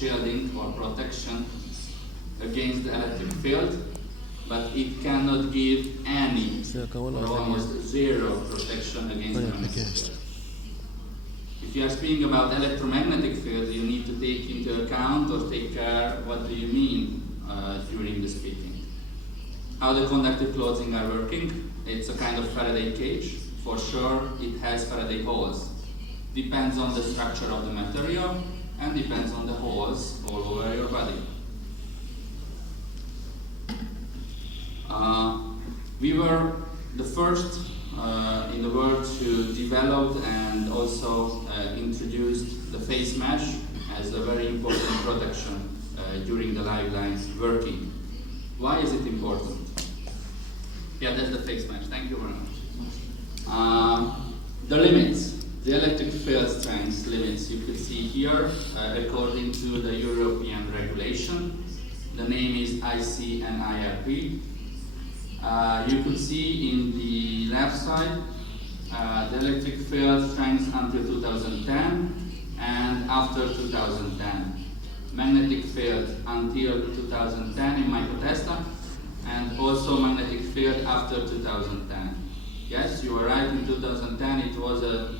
shielding or protection against the electric field, but it cannot give any or almost zero protection against the magnetic field. If you are speaking about electromagnetic field, you need to take into account or take care what do you mean during the speaking. How the conductive clothing are working. It's a kind of Faraday cage. For sure, it has Faraday holes. Depends on the structure of the material and depends on the holes all over your body. We were the first in the world to develop and also introduced the face mesh as a very important protection during the live line working. Why is it important? Yeah, that's the face mesh. Thank you very much. The limits. The electric field strength limits you could see here according to the European regulation. The name is IC and IRP. You could see in the left side the electric field strength until 2010 and after 2010. Magnetic field until 2010 in microtesta and also magnetic field after 2010. Yes, you are right, in 2010 it was a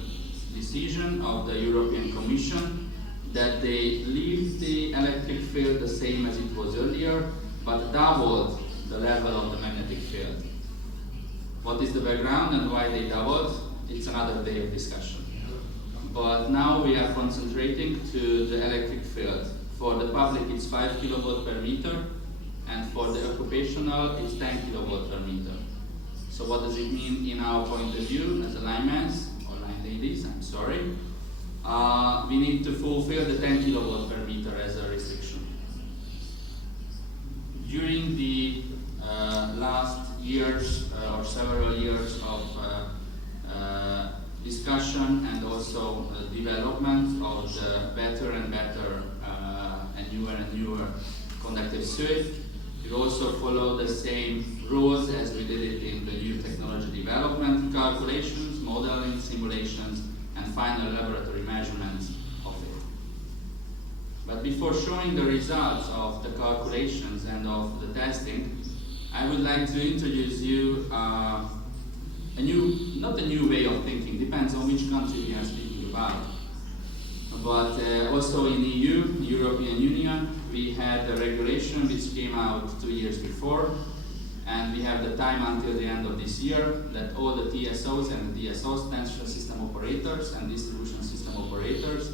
decision of the European Commission that they leave the electric field the same as it was earlier, but doubled the level of the magnetic field. What is the background and why they doubled? It's another day of discussion. But now we are concentrating to the electric field. For the public it's 5 kilovolt per meter, and for the occupational it's 10 kilovolt per meter. So what does it mean in our point of view as a linemen or line ladies? I'm sorry. We need to fulfill the 10 kilovolt per meter as a restriction. During the last years or several years of discussion and also development of the better and better and newer conductive suit, we also follow the same rules as we did it in the new technology development, calculations, modeling, simulations, and final laboratory measurements of it. But before showing the results of the calculations and of the testing, I would like to introduce you not a new way of thinking, depends on which country we are speaking about. But also in EU, European Union, we had a regulation which came out 2 years before, and we have the time until the end of this year that all the TSOs and the DSOs, transfer system operators and distribution system operators,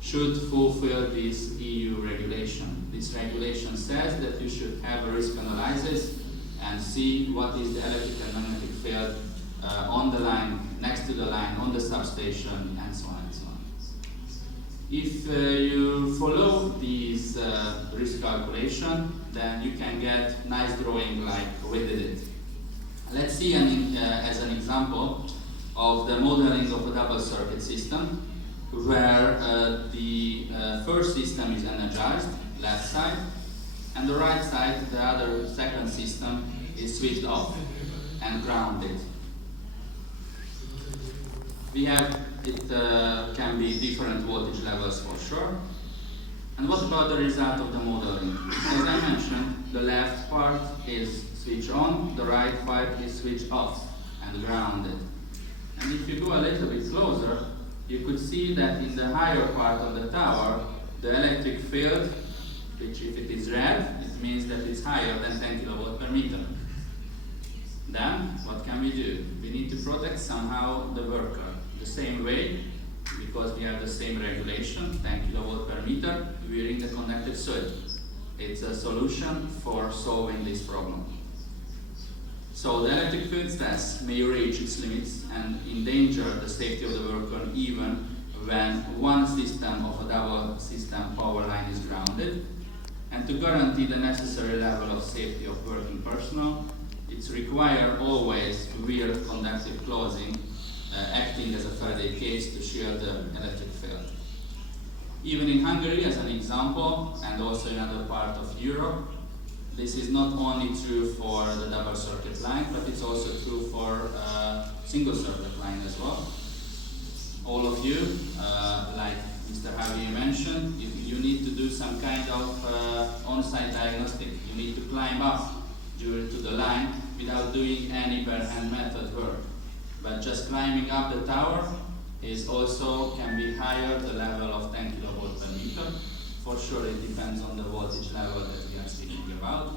should fulfill this EU regulation. This regulation says that you should have a risk analysis and see what is the electric and magnetic field on the line, next to the line, on the substation, and so on and so on. If you follow these risk calculation, then you can get nice drawing like we did it. Let's see as an example of the modeling of a double circuit system where the first system is energized, left side, and the right side, the other second system, is switched off and grounded. We have, it can be different voltage levels for sure. And what about the result of the modeling? As I mentioned, the left part is switched on, the right part is switched off and grounded. And if you go a little bit closer, you could see that in the higher part of the tower, the electric field, which if it is red, it means that it's higher than 10 kilovolt per meter. Then, what can we do? We need to protect somehow the worker. The same way, because we have the same regulation, 10 kilovolt per meter, wearing the conductive suit. It's a solution for solving this problem. So the electric field stress may reach its limits and endanger the safety of the worker even when one system of a double system power line is grounded. And to guarantee the necessary level of safety of working personnel, it's required always to wear conductive clothing acting as a Faraday cage to shield the electric field. Even in Hungary, as an example, and also in other parts of Europe, this is not only true for the double circuit line, but it's also true for single circuit line as well. All of you, like Mr. Javier mentioned, if you need to do some kind of on-site diagnostic. You need to climb up to the line without doing any per hand method work. But just climbing up the tower is also can be higher, the level of 10 kilovolt per meter. For sure, it depends on the voltage level that we are speaking about.